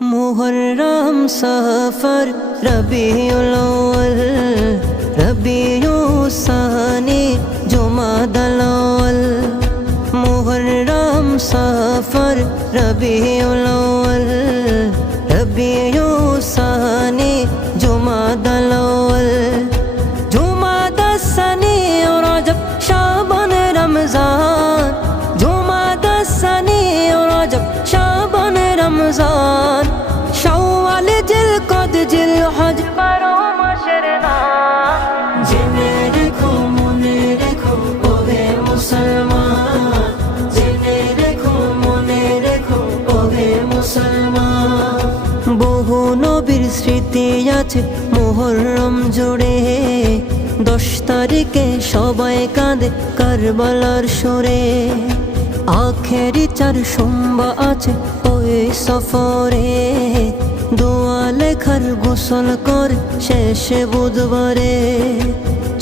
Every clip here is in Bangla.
मुहर्रम सफर रबीउल अव्वल रबीउस सानी जुमादल अव्वल मुहर्रम सफर रबीउल अव्वल रबीउस सानी जुमादल अव्वल जुमादस सानी और रजब शाबान रमजान जुमादस सानी और रजब शाबान रमजान शव्वाल जिलकद जिलहज बारो मासेर नाम जेने रेखो मने रेखो ओहे मुसलमान जेने रेखो मने रेखो ओहे मुसलमान बहु नबीर स्मृति आछे मुहर्रम जुड़े 10 तारिखे सबाई काঁদে কারবালার সুরে आखेरी 4 সোমবার আছে ওই সফরে দোয়া লেখার গোসল করে শেষে বুধবারে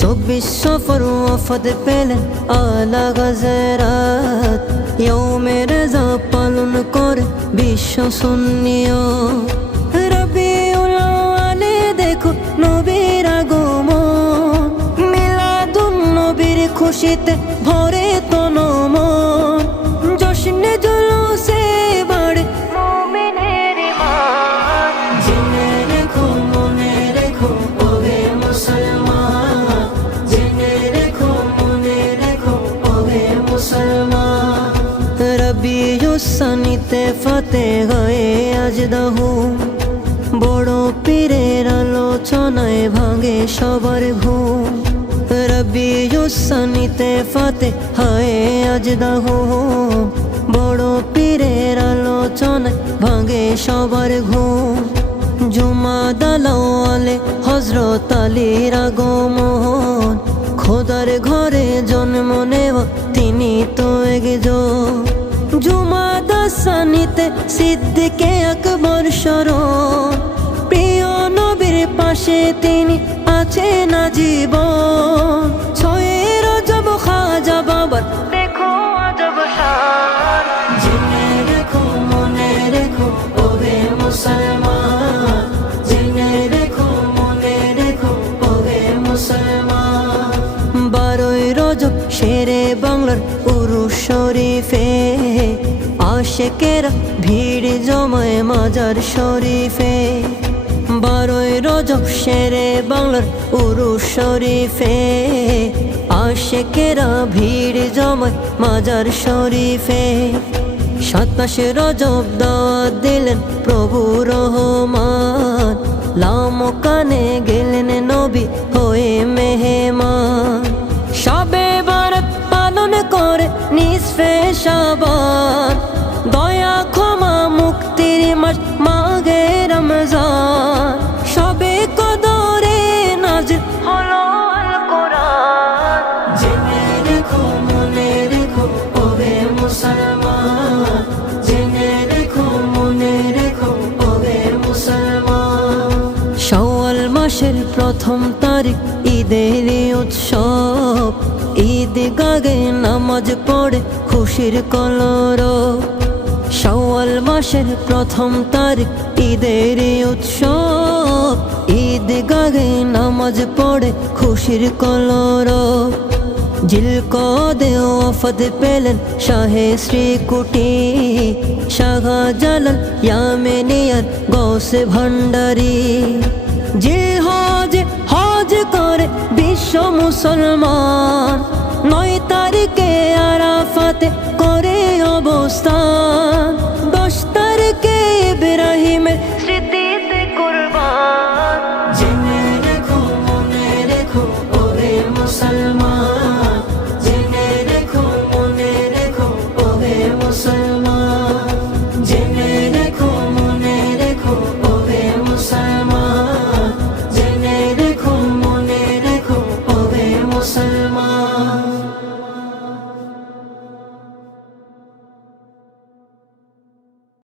24 সফর ওয়াফাত পেলেন আলা গাজরাত ইয়াউমে রেজা পালন করে বিশ্ব সুন্নিয় রবিউল আউয়ালে দেখো নবীর আগমন মিলাদুন নবীর খুশিতে ভরে তন মন জশ্নে জুলুসে বাড়ে মুমিনের ঈমান জেনে রেখো মনে রেখো ওহে মুসলমান জেনে রেখো মনে রেখো ওহে মুসলমান রবিউস সানিতে ফাতে হয়ে আজ দাহুম বড় পীরের আলোচনায় ভাঙে সবার ঘুম রবিউস সানিতে ফাতে হয় আজ দাহুম বড় পীরের আলোচনায় ভাঙে সবার ঘুম জুমাদাল আউয়ালে হযরত আলীর আগমন খোদার ঘরে জন্ম নেওয়া তিনি তো একজন জুমাদাস সানিতে সিদ্দিকে আকবর স্মরণ প্রিয় নবীর পাশে তিনি আছেন আজীবন 6 রজব খাজা বাবার দেখো আজব শান জেনে রেখো মনে রেখো ওহে মুসলমান জেনে রেখো মনে রেখো ওহে মুসলমান 12 রজব শেরে বাংলার উরুস শরীফে আশেকেরা ভিড় জমায় মাজার শরীফে 12 রজব শেরে বাংলার উরুস শরীফে আশেকেরা ভিড় জমায় মাজার শরীফে 27 রজব দাওয়াত দিলেন প্রভু রহমান লামকানে গেলেন নবী হয়ে মেহমান শবে বরাত পালন করে নিসফে শাবান দয়া ক্ষমা মুক্তির মাস মাহে রমজান শবে কদরে নাজিল হলো আল কোরআন জেনে রেখো মনে রেখো ওহে মুসলমান জেনে রেখো মনে রেখো ওহে মুসলমান শাওয়াল মাসের প্রথম তারিখ ঈদের উৎসব ঈদগাহে নামাজ পড়ে খুশির কলরব শাওয়াল মাসের প্রথম তারিখ ঈদের উৎসব ঈদগাহে নামাজ পড়ে খুশির কলরব জিলকদে ওয়াফাত পেলেন শাহে শ্রীকুটি শাহজালাল ইয়ামেনিয়ার গৌসে ভান্ডারী জিলহজে হজ করে বিশ্ব মুসলমান 9 তারিখে আরাফাতে করে অবস্থান